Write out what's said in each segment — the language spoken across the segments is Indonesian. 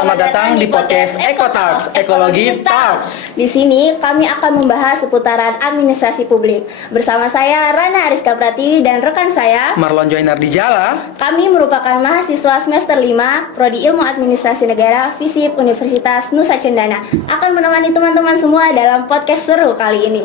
Selamat datang di podcast Eko Talks, Ekologi Talks. Di sini kami akan membahas seputaran administrasi publik. Bersama saya Rana Ariska Pratiwi dan rekan saya Marlon Joinar di Jala. Kami merupakan mahasiswa semester 5 Prodi Ilmu Administrasi Negara FISIP Universitas Nusa Cendana. Akan menemani teman-teman semua dalam podcast seru kali ini.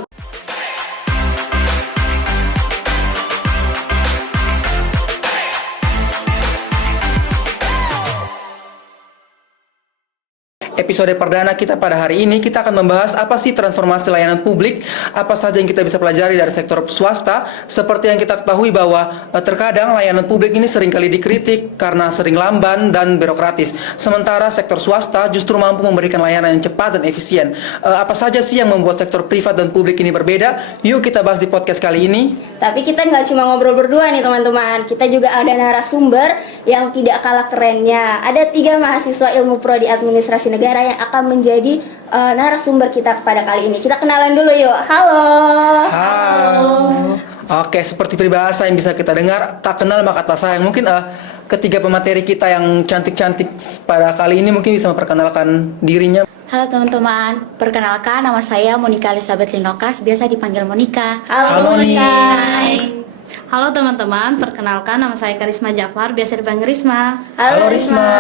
Episode perdana kita pada hari ini kita akan membahas apa sih transformasi layanan publik, apa saja yang kita bisa pelajari dari sektor swasta. Seperti yang kita ketahui bahwa terkadang layanan publik ini seringkali dikritik karena sering lamban dan birokratis. Sementara sektor swasta justru mampu memberikan layanan yang cepat dan efisien. Apa saja sih yang membuat sektor privat dan publik ini berbeda? Yuk kita bahas di podcast kali ini. Tapi kita nggak cuma ngobrol berdua nih teman-teman. Kita juga ada narasumber yang tidak kalah kerennya. Ada 3 mahasiswa ilmu Prodi Administrasi Negara yang akan menjadi narasumber kita pada kali ini. Kita kenalan dulu yuk. Halo. Halo. Oke, seperti peribahasa yang bisa kita dengar, tak kenal maka tak sayang. Mungkin ketiga pemateri kita yang cantik-cantik pada kali ini mungkin bisa memperkenalkan dirinya. Halo teman-teman, perkenalkan nama saya Monika Elizabeth Linokas, biasa dipanggil Monika. Halo, Monika. Halo teman-teman, perkenalkan nama saya Karisma Jafar, biasa dipanggil Risma. Halo Risma.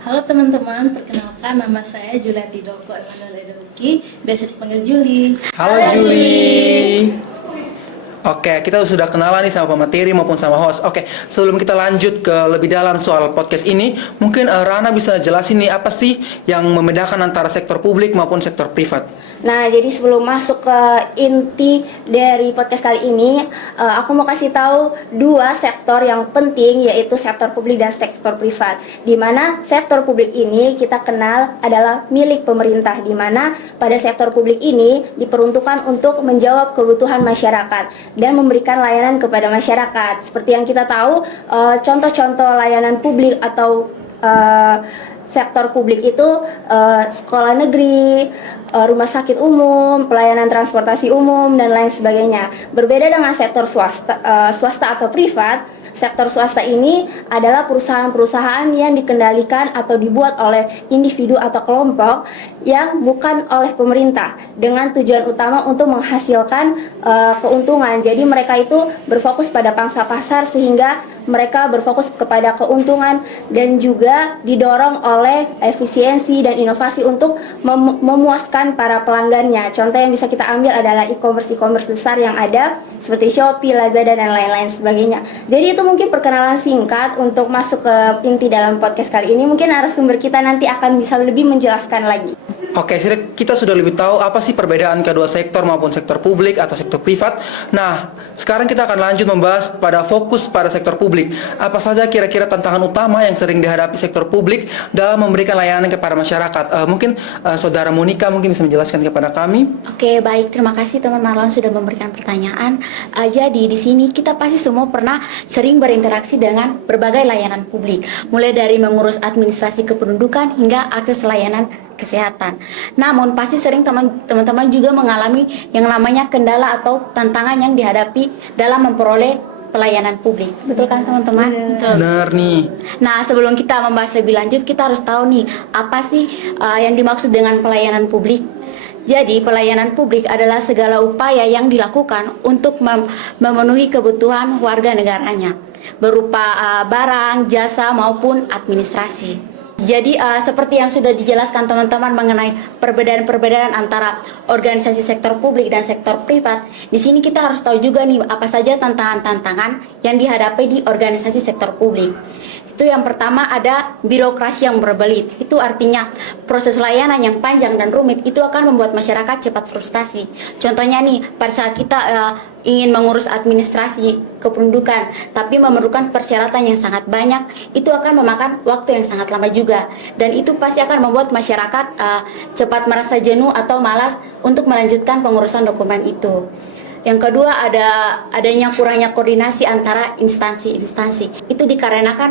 Halo teman-teman, perkenalkan nama saya Juliati Doko Emanuel Edoki, biasa dipanggil Juli. Halo Juli. Oke, kita sudah kenalan nih sama pemateri maupun sama host. Oke, sebelum kita lanjut ke lebih dalam soal podcast ini, mungkin Rana bisa jelasin nih apa sih yang membedakan antara sektor publik maupun sektor privat. Nah, jadi sebelum masuk ke inti dari podcast kali ini, aku mau kasih tahu 2 sektor yang penting, yaitu sektor publik dan sektor privat. Di mana sektor publik ini kita kenal adalah milik pemerintah, di mana pada sektor publik ini diperuntukkan untuk menjawab kebutuhan masyarakat dan memberikan layanan kepada masyarakat. Seperti yang kita tahu, contoh-contoh layanan publik atau sektor publik itu sekolah negeri, rumah sakit umum, pelayanan transportasi umum, dan lain sebagainya. Berbeda dengan sektor swasta atau privat, sektor swasta ini adalah perusahaan-perusahaan yang dikendalikan atau dibuat oleh individu atau kelompok yang bukan oleh pemerintah dengan tujuan utama untuk menghasilkan keuntungan. Jadi mereka itu berfokus pada pangsa pasar sehingga mereka berfokus kepada keuntungan dan juga didorong oleh efisiensi dan inovasi untuk memuaskan para pelanggannya. Contoh yang bisa kita ambil adalah e-commerce besar yang ada seperti Shopee, Lazada, dan lain-lain sebagainya. Jadi itu mungkin perkenalan singkat untuk masuk ke inti dalam podcast kali ini. Mungkin narasumber kita nanti akan bisa lebih menjelaskan lagi. Oke, kita sudah lebih tahu apa sih perbedaan kedua sektor maupun sektor publik atau sektor privat. Nah, sekarang kita akan lanjut membahas pada fokus pada sektor publik. Apa saja kira-kira tantangan utama yang sering dihadapi sektor publik dalam memberikan layanan kepada masyarakat? Mungkin Saudara Monika mungkin bisa menjelaskan kepada kami. Oke, baik, terima kasih teman Marlon sudah memberikan pertanyaan. Jadi di sini kita pasti semua pernah sering berinteraksi dengan berbagai layanan publik, mulai dari mengurus administrasi kependudukan hingga akses layanan kesehatan. Namun pasti sering teman-teman juga mengalami yang namanya kendala atau tantangan yang dihadapi dalam memperoleh pelayanan publik. Betul kan teman-teman? Benar nih. Nah, sebelum kita membahas lebih lanjut, kita harus tahu nih apa sih yang dimaksud dengan pelayanan publik. Jadi, pelayanan publik adalah segala upaya yang dilakukan untuk memenuhi kebutuhan warga negaranya, berupa barang, jasa maupun administrasi. Jadi seperti yang sudah dijelaskan teman-teman mengenai perbedaan-perbedaan antara organisasi sektor publik dan sektor privat, di sini kita harus tahu juga nih apa saja tantangan-tantangan yang dihadapi di organisasi sektor publik. Itu yang pertama ada birokrasi yang berbelit. Itu artinya proses layanan yang panjang dan rumit itu akan membuat masyarakat cepat frustasi. Contohnya nih, pada saat kita ingin mengurus administrasi kependudukan tapi memerlukan persyaratan yang sangat banyak, itu akan memakan waktu yang sangat lama juga, dan itu pasti akan membuat masyarakat cepat merasa jenuh atau malas untuk melanjutkan pengurusan dokumen itu. Yang kedua adanya kurangnya koordinasi antara instansi-instansi. Itu dikarenakan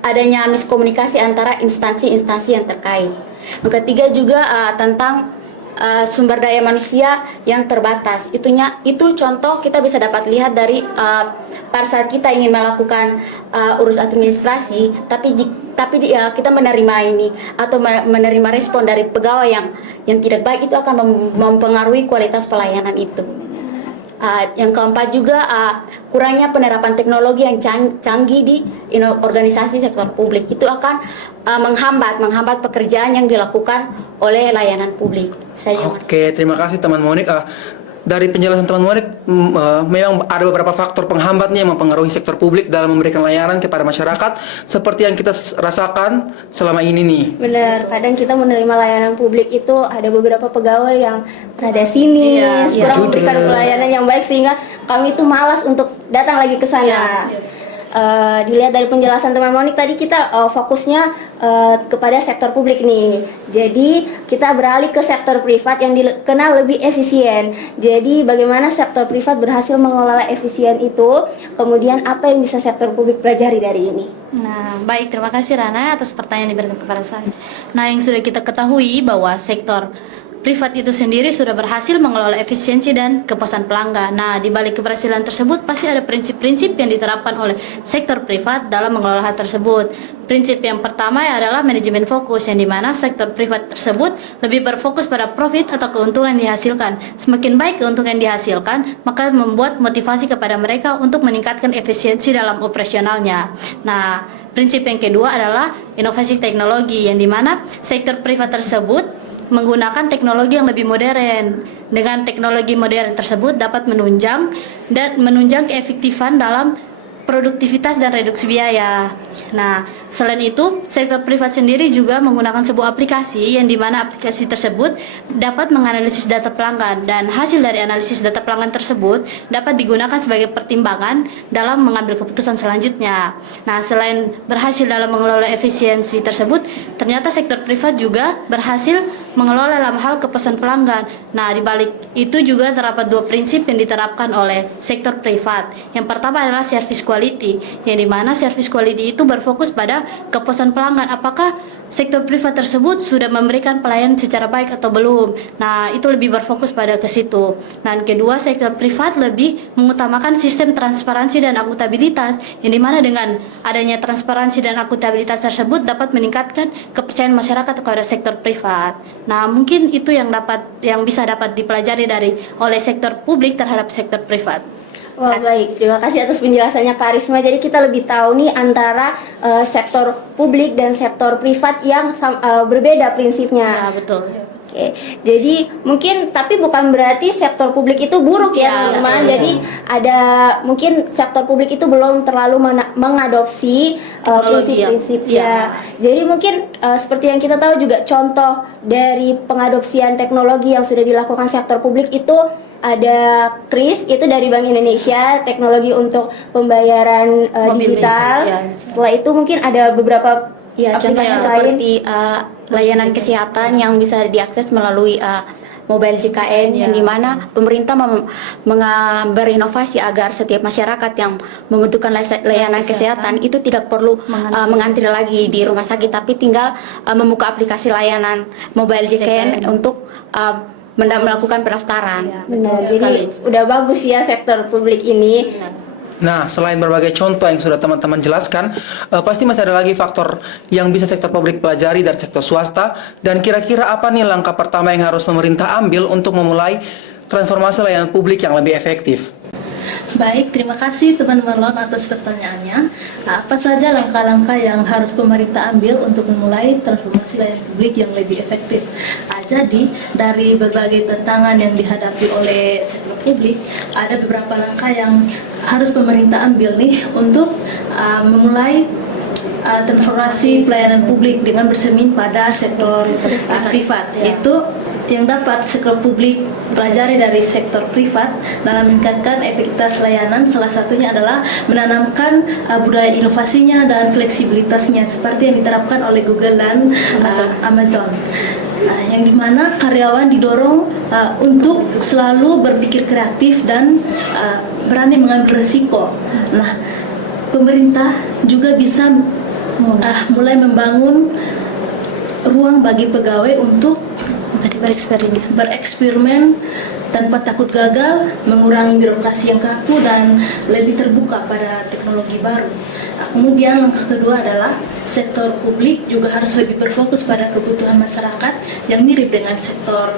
adanya miskomunikasi antara instansi-instansi yang terkait. Yang ketiga juga tentang sumber daya manusia yang terbatas. Itu contoh kita bisa dapat lihat dari pada saat kita ingin melakukan urus administrasi, tapi kita menerima ini atau menerima respon dari pegawai yang tidak baik, itu akan mempengaruhi kualitas pelayanan itu. Yang keempat juga kurangnya penerapan teknologi yang canggih di organisasi sektor publik, itu akan menghambat pekerjaan yang dilakukan oleh layanan publik. Oke, terima kasih teman Monik. Dari penjelasan teman Monik, memang ada beberapa faktor penghambatnya yang mempengaruhi sektor publik dalam memberikan layanan kepada masyarakat seperti yang kita rasakan selama ini nih. Benar, kadang kita menerima layanan publik itu ada beberapa pegawai yang rada sinis, kurang memberikan pelayanan yang baik sehingga kami itu malas untuk datang lagi ke sana. Dilihat dari penjelasan teman Monik tadi, kita fokusnya kepada sektor publik nih. Jadi kita beralih ke sektor privat yang dikenal lebih efisien. Jadi bagaimana sektor privat berhasil mengelola efisien itu, kemudian apa yang bisa sektor publik pelajari dari ini? Nah, baik, terima kasih Rana atas pertanyaan yang diberikan kepada saya. Nah, yang sudah kita ketahui bahwa sektor privat itu sendiri sudah berhasil mengelola efisiensi dan kepuasan pelanggan. Nah, di balik keberhasilan tersebut pasti ada prinsip-prinsip yang diterapkan oleh sektor privat dalam mengelola hal tersebut. Prinsip yang pertama adalah manajemen fokus, yang dimana sektor privat tersebut lebih berfokus pada profit atau keuntungan yang dihasilkan. Semakin baik keuntungan yang dihasilkan, maka membuat motivasi kepada mereka untuk meningkatkan efisiensi dalam operasionalnya. Nah, prinsip yang kedua adalah inovasi teknologi, yang dimana sektor privat tersebut menggunakan teknologi yang lebih modern. Dengan teknologi modern tersebut dapat menunjang keefektifan dalam produktivitas dan reduksi biaya. Nah, selain itu, sektor privat sendiri juga menggunakan sebuah aplikasi yang dimana aplikasi tersebut dapat menganalisis data pelanggan, dan hasil dari analisis data pelanggan tersebut dapat digunakan sebagai pertimbangan dalam mengambil keputusan selanjutnya. Nah, selain berhasil dalam mengelola efisiensi tersebut, ternyata sektor privat juga berhasil mengelola dalam hal kepuasan pelanggan. Nah, di balik itu juga terdapat dua prinsip yang diterapkan oleh sektor privat. Yang pertama adalah service quality, yang dimana service quality itu berfokus pada kepuasan pelanggan, apakah sektor privat tersebut sudah memberikan pelayanan secara baik atau belum. Nah, itu lebih berfokus pada ke situ. Dan kedua, sektor privat lebih mengutamakan sistem transparansi dan akuntabilitas, yang dimana dengan adanya transparansi dan akuntabilitas tersebut dapat meningkatkan kepercayaan masyarakat kepada sektor privat. Nah, mungkin itu yang bisa dapat dipelajari oleh sektor publik terhadap sektor privat. Wah, baik, terima kasih atas penjelasannya Kak Risma. Jadi kita lebih tahu nih antara sektor publik dan sektor privat yang berbeda prinsipnya. Ya, betul. Oke, jadi mungkin tapi bukan berarti sektor publik itu buruk ya teman-teman. Jadi ada mungkin sektor publik itu belum terlalu mengadopsi prinsip-prinsip ya. Jadi mungkin seperti yang kita tahu juga contoh dari pengadopsian teknologi yang sudah dilakukan sektor publik itu ada KRIS, itu dari Bank Indonesia, teknologi untuk pembayaran digital. Setelah itu mungkin ada beberapa contohnya seperti layanan kesehatan yang bisa diakses melalui mobile JKN, yang dimana pemerintah berinovasi agar setiap masyarakat yang membutuhkan layanan kesehatan itu tidak perlu mengantri lagi di rumah sakit, tapi tinggal membuka aplikasi layanan mobile JKN untuk melakukan pendaftaran. Benar, jadi udah bagus ya sektor publik ini. Nah, selain berbagai contoh yang sudah teman-teman jelaskan, pasti masih ada lagi faktor yang bisa sektor publik pelajari dari sektor swasta. Dan kira-kira apa nih langkah pertama yang harus pemerintah ambil untuk memulai transformasi layanan publik yang lebih efektif? Baik, terima kasih teman Marlon atas pertanyaannya. Apa saja langkah-langkah yang harus pemerintah ambil untuk memulai transformasi layanan publik yang lebih efektif? Jadi, dari berbagai tantangan yang dihadapi oleh sektor publik, ada beberapa langkah yang harus pemerintah ambil nih untuk memulai transformasi pelayanan publik dengan bercermin pada sektor privat, yaitu yang dapat sektor publik pelajari dari sektor privat dalam meningkatkan efektivitas layanan. Salah satunya adalah menanamkan budaya inovasinya dan fleksibilitasnya seperti yang diterapkan oleh Google dan Amazon. Yang dimana karyawan didorong untuk selalu berpikir kreatif dan berani mengambil risiko. Nah, pemerintah juga bisa mulai membangun ruang bagi pegawai untuk bereksperimen tanpa takut gagal, mengurangi birokrasi yang kaku dan lebih terbuka pada teknologi baru. Nah, kemudian langkah kedua adalah sektor publik juga harus lebih berfokus pada kebutuhan masyarakat yang mirip dengan sektor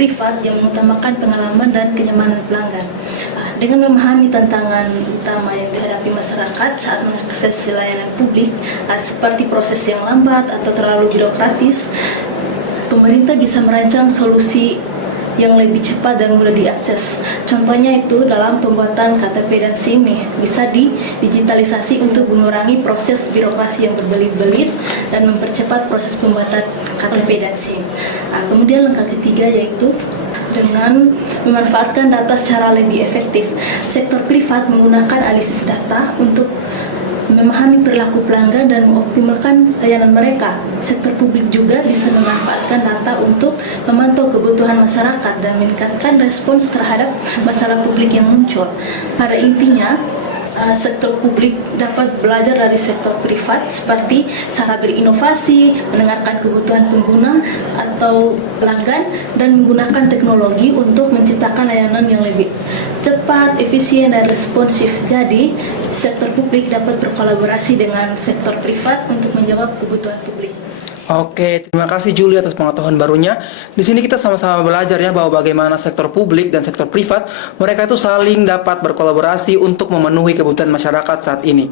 privat yang mengutamakan pengalaman dan kenyamanan pelanggan. Dengan memahami tantangan utama yang dihadapi masyarakat saat mengakses layanan publik, seperti proses yang lambat atau terlalu birokratis, pemerintah bisa merancang solusi yang lebih cepat dan mudah diakses. Contohnya itu dalam pembuatan KTP dan SIM bisa didigitalisasi untuk mengurangi proses birokrasi yang berbelit-belit dan mempercepat proses pembuatan KTP dan SIM. Kemudian langkah ketiga yaitu dengan memanfaatkan data secara lebih efektif. Sektor privat menggunakan analisis data untuk memahami perilaku pelanggan dan mengoptimalkan layanan mereka. Sektor publik juga bisa memanfaatkan data untuk memantau kebutuhan masyarakat dan meningkatkan respons terhadap masalah publik yang muncul. Pada intinya, sektor publik dapat belajar dari sektor privat seperti cara berinovasi, mendengarkan kebutuhan pengguna atau pelanggan, dan menggunakan teknologi untuk menciptakan layanan yang lebih cepat, efisien, dan responsif. Jadi, sektor publik dapat berkolaborasi dengan sektor privat untuk menjawab kebutuhan publik. Oke, terima kasih Julie atas pengetahuan barunya. Di sini kita sama-sama belajar ya bahwa bagaimana sektor publik dan sektor privat mereka itu saling dapat berkolaborasi untuk memenuhi kebutuhan masyarakat saat ini.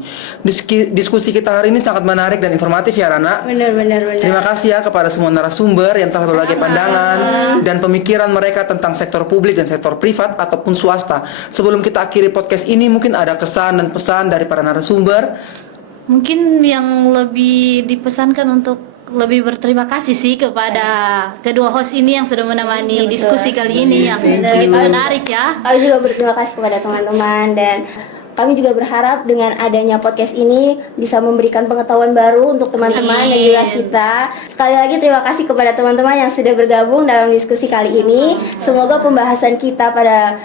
Diskusi kita hari ini sangat menarik dan informatif ya Rana. Benar. Terima kasih ya kepada semua narasumber yang telah berbagi pandangan dan pemikiran mereka tentang sektor publik dan sektor privat ataupun swasta. Sebelum kita akhiri podcast ini, mungkin ada kesan dan pesan dari para narasumber. Mungkin yang lebih dipesankan untuk lebih berterima kasih sih kepada kedua host ini yang sudah menemani diskusi kali ini yang begitu menarik ya. Kami juga berterima kasih kepada teman-teman dan kami juga berharap dengan adanya podcast ini bisa memberikan pengetahuan baru untuk teman-teman dan juga kita. Sekali lagi terima kasih kepada teman-teman yang sudah bergabung dalam diskusi kali ini. Semoga pembahasan kita pada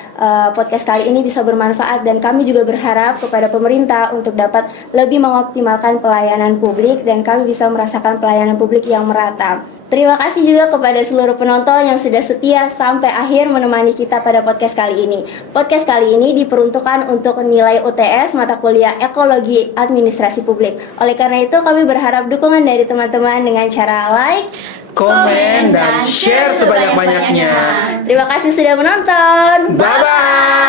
podcast kali ini bisa bermanfaat dan kami juga berharap kepada pemerintah untuk dapat lebih mengoptimalkan pelayanan publik dan kami bisa merasakan pelayanan publik yang merata. Terima kasih juga kepada seluruh penonton yang sudah setia sampai akhir menemani kita pada podcast kali ini. Podcast kali ini diperuntukkan untuk nilai UTS mata kuliah Ekologi Administrasi Publik. Oleh karena itu kami berharap dukungan dari teman-teman dengan cara like, Komen dan share sebanyak-banyaknya. Terima kasih sudah menonton. Bye-bye.